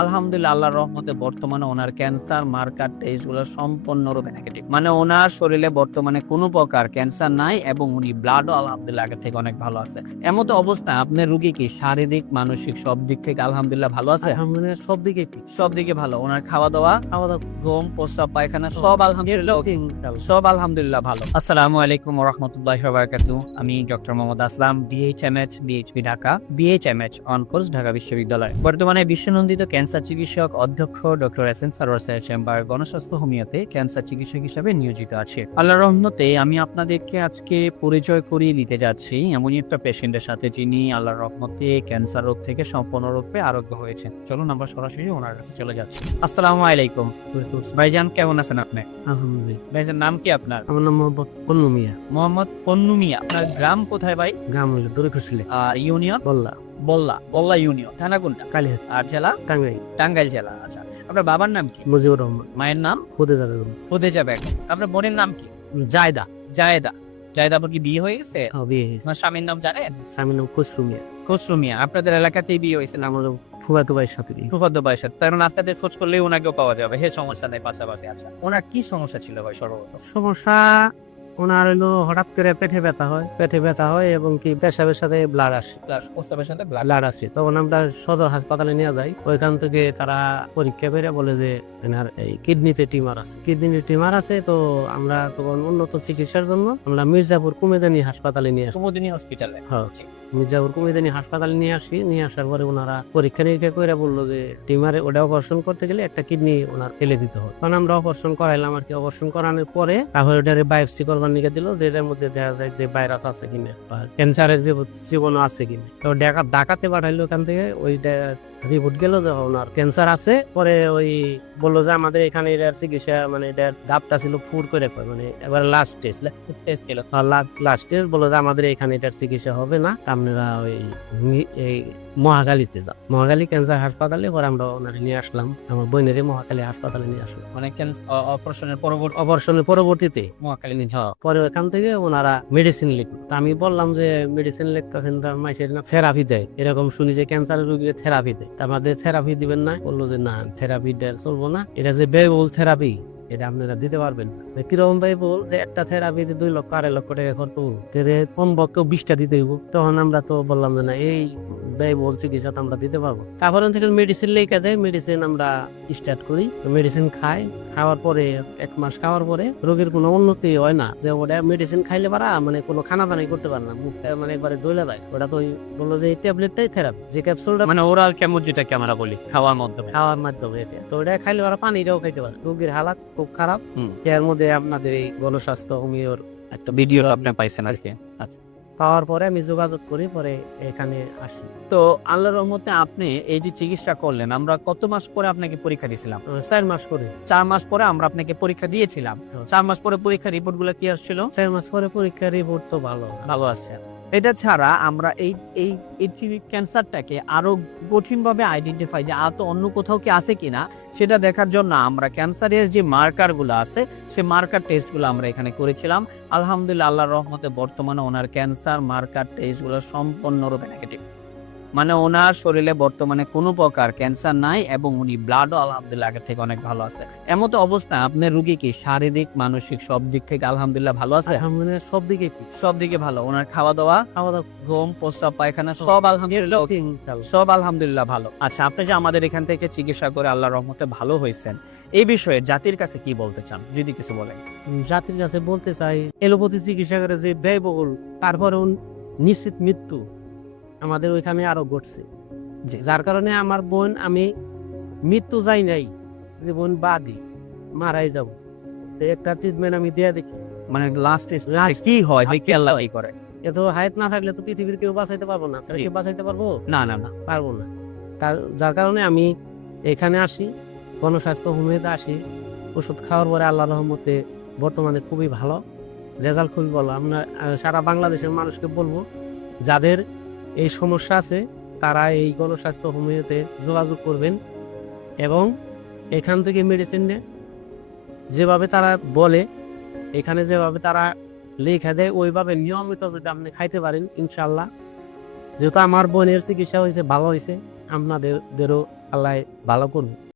আলহামদুলিল্লাহ আল্লাহর রহমতে বর্তমানে ওনার ক্যান্সার মার্কার টেস্টগুলো সম্পূর্ণরূপে নেগেটিভ। মানে ওনার শরীরে বর্তমানে কোনো প্রকার ক্যান্সার নাই এবং উনি ব্লাডও আলহামদুলিল্লাহ আগের থেকে অনেক ভালো আছে। এমত অবস্থায় আপনার রোগী কি শারীরিক, মানসিক সব দিক থেকে আলহামদুলিল্লাহ ভালো আছে? আলহামদুলিল্লাহ সব দিকে ঠিক। সব দিকে ভালো। ওনার খাওয়া দাওয়া, ঘুম, প্রস্রাব, পায়খানা সব আলহামদুলিল্লাহ সব আলহামদুলিল্লাহ ভালো। আসসালামু আলাইকুম ওয়া রাহমাতুল্লাহি ওয়া বারাকাতুহু। আমি doctor Mohammad Aslam, BHMH, BHP Dhaka, BHMH on course Dhaka বিশ্ববিদ্যালয়। বর্তমানে বিশ্বনন্দিত ক্যান্সার চিকিৎসক অধ্যক্ষ ডক্টর এস এন সারোয়ার স্যারের চেম্বার গণস্বাস্থ্য হোমিওতে ক্যান্সার চিকিৎসক হিসেবে নিয়োজিত আছে। আল্লাহর রহমতে আমি আপনাদেরকে আজকে পরিচয় করিয়ে দিতে যাচ্ছি এমনই একটা পেশেন্টের সাথে যিনি আল্লাহর রহমতে ক্যান্সার রোগ থেকে সম্পূর্ণরূপে আরোগ্য হয়েছেন। চলুন আমরা সরাসরি ওনার কাছে চলে যাচ্ছি। আসসালামু আলাইকুম ভাইজান, কেমন আছেন আপনি? আলহামদুলিল্লাহ। ভাইজান নাম কি আপনার? আমার নাম মোহাম্মদ পন্নু মিয়া। মোহাম্মদ পন্নু মিয়া। আপনার গ্রাম কোথায় ভাই? গ্রাম হইল দরিকুশিলে আর ইউনিয়ন? বললা বল্লা। বল্লা ইউনিয়ন। থানা কোনটা? কালিহাত আর জেলা? টাঙ্গাই টাঙ্গাইল জেলা। আচ্ছা, আপনার বাবার নাম কি? মুজিবুর রহমান মায়ের নাম? খুদে যাবে খুদেজা বেগম। আপনার বোনের নাম কি? জায়দা। জায়েদা। জায়েদা আপনার কি বিয়ে হয়ে গেছে? বিয়ে হয়েছে। আপনার স্বামীর নাম জানেন? স্বামীর নাম খসরু মিয়া। খসরু মিয়া। আপনাদের এলাকাতেই বিয়ে হয়েছে? আমার ফুফাতো ভাইয়ের সাথে বিয়ে। ফুফাতো ভাইয়ের সাথে। তার মানে আপনাদের খোঁজ করলেই ওনাকেও পাওয়া যাবে। হে, সমস্যা নেই, পাশাপাশি। আচ্ছা, ওনার কি সমস্যা ছিল ভাই সর্বপ্রথম? সমস্যা ওনার হইলো হঠাৎ করে পেটে ব্যথা হয় এবং কি পেশাবের সাথে ব্লাড আসে। প্রস্রাবের সাথে ব্লাড। ব্লাড আসে, তখন আমরা সদর হাসপাতালে নিয়ে যাই। ওইখান থেকে তারা পরীক্ষা করে বলে যে এনার এই কিডনিতে টিমার আছে। তো আমরা তখন উন্নত চিকিৎসার জন্য আমরা মির্জাপুর কুমেদানি হাসপাতালে নিয়ে আসি। কুমুদিনী হসপিটালে? হ্যাঁ, মির্জাপুর কুমেদানি হাসপাতালে নিয়ে আসার পরে ওনারা পরীক্ষা নিরীক্ষা করে বললো যে টিমারে ওটা অপারেশন করতে গেলে একটা কিডনি ওনার ফেলে দিতে হবে। তখন আমরা অপারেশন করাইলাম আর কি। অপারেশন করানোর পরে তারপরে ওটারে বায়োপসি করবার নিয়ে দিল, যে এটার মধ্যে দেখা যায় যে ভাইরাস আছে কিনা বা ক্যান্সারের যে জীবাণু আছে কিনা। তো ঢাকাতে পাঠাইলো। ওখান থেকে ওইটা রিপোর্ট গেল যে ওনার ক্যান্সার আছে। পরে ওই বললো যে আমাদের এখানে এটার চিকিৎসা মানে এটার ধাপটা ছিল ফুর করে মানে এবার লাস্ট টেস্ট ছিল। লাস্ট টেস্ট বললো যে আমাদের এখানে এটার চিকিৎসা হবে না, আপনারা ওই এই মহাখালীতে যাও। মহাখালী ক্যান্সার হাসপাতালে। পরে আমরা ওনারে নিয়ে আসলাম, আমার বোনের মহাখালী হাসপাতালে নিয়ে আসলাম। মানে অপারেশনের পরবর্তীতে মহাকালী। পরে ওখান থেকে ওনারা মেডিসিন লিখলো। তা আমি বললাম যে মেডিসিন লিখতেছেন মাইসের না থেরাপি দেয়, এরকম শুনি যে ক্যান্সারের রোগীকে থেরাপি দেয়। তা আমাদের থেরাপি দিবেন না? বললো যে না, থেরাপি চলবো না, এটা যে ব্যয়বহুল থেরাপি এটা আপনারা দিতে পারবেন না। কিরকম ভাই বল যে একটা থেরাপিতে 2 লক্ষ 2.5 লক্ষ টাকা খরচ কমপক্ষে 20টা দিতে হইব। তখন আমরা তো বললাম যে না, এই ব্যয়বহুল চিকিৎসা তো আমরা দিতে পারবো। তারপরে থেকে মেডিসিন লেখা দেয়, মেডিসিন আমরা স্টার্ট করি। মেডিসিন খাওয়ার পরে 1 মাস খাওয়ার পরে রোগীর কোনো উন্নতি হয় না। যে ওটা মেডিসিন খাইলে পারা মানে কোনো খানা দানাই করতে পারে না, মুখটা মানে একবারে জ্বলে যায়। ওটা তো বললো যে এই ট্যাবলেটটাই থেরাপি, যে ক্যাপসুলটা মানে ওরাল কেমন, যেটাকে আমরা বলি খাওয়ার মাধ্যমে। তো ওটা খাইলে ওরা পানিটাও খাইতে পারে। রোগীর হালাত খুব খারাপ। এর মধ্যে আপনাদের এই গণস্বাস্থ্য হোমিওর একটা ভিডিও আপনি পাইছেন আর কি। আচ্ছা, পাওয়ার পরে আমি যোগাযোগ করি, পরে এখানে আসি। তো আল্লাহর রহমতে আপনি এই যে চিকিৎসা করলেন, আমরা কত মাস পরে আপনাকে পরীক্ষা দিয়েছিলাম? 4 মাস পরে। 4 মাস পরে আমরা আপনাকে পরীক্ষা দিয়েছিলাম। 4 মাস পরে পরীক্ষা রিপোর্ট গুলো কি আসছিল? 4 মাস পরে পরীক্ষার রিপোর্ট তো ভালো আসছে। এটা ছাড়া আমরা এই ক্যান্সারটাকে আরো কঠিন ভাবে আইডেন্টিফাই যে আর তো অন্য কোথাও কি আছে কিনা সেটা দেখার জন্য আমরা ক্যান্সারের যে মার্কার গুলো আছে সেই মার্কার টেস্ট গুলো আমরা এখানে করেছিলাম। আলহামদুলিল্লাহ আল্লাহর রহমতে বর্তমানে ওনার ক্যান্সার মার্কার টেস্ট গুলো সম্পূর্ণরূপে নেগেটিভ। মানে ওনার শরীরে বর্তমানে কোনো প্রকার ক্যান্সার নাই এবং উনি ব্লাডও আলহামদুলিল্লাহ আগের থেকে অনেক ভালো আছে। এমতো অবস্থায় আপনার রোগী কি শারীরিক, মানসিক সব দিক থেকে আলহামদুলিল্লাহ ভালো আছে? আলহামদুলিল্লাহ সব দিকে ভালো। ওনার খাওয়া দাওয়া, ঘুম, প্রস্রাব, পায়খানা সব আলহামদুলিল্লাহ ভালো। আচ্ছা, আপনি যে আমাদের এখান থেকে চিকিৎসা করে আল্লাহর রহমতে ভালো হয়েছেন, এই বিষয়ে জাতির কাছে কি বলতে চান যদি কিছু বলেন? জাতির কাছে বলতে চাই, এলোপ্যাথি চিকিৎসা করে যে ব্যয়বহুল, তারপরে নিশ্চিত মৃত্যু আমাদের ওইখানে আরো ঘটছে। যার কারণে আমার বোন, আমি মৃত্যু যাই নাই, যে বোন বাদী মারাই যাব, একটা ট্রিটমেন্ট আমি দিয়ে দেখি। মানে লাস্ট কি হয় কি আল্লাহ কি করে? এত হায়াত না থাকলে তো পৃথিবীর কেউ বাঁচাইতে পারবো না। কেউ বাঁচাইতে পারবো না, পারবো না। যার কারণে আমি এখানে আসি, গণস্বাস্থ্য হোমিওতে আসি। ওষুধ খাওয়ার পরে আল্লাহ রহমতে বর্তমানে খুবই ভালো রেজাল্ট, খুবই ভালো। আমরা সারা বাংলাদেশের মানুষকে বলবো, যাদের এই সমস্যা আছে তারা এই গণস্বাস্থ্য হোমিওতে যোগাযোগ করবেন এবং এখান থেকে মেডিসিন নেন। যেভাবে তারা বলে, এখানে যেভাবে তারা লেখা দেয়, ওইভাবে নিয়মিত যদি আপনি খাইতে পারেন, ইনশাল্লাহ, যেহেতু আমার বোনের চিকিৎসা হয়েছে, ভালো হয়েছে, আপনাদেরও আল্লাহ ভালো করবে।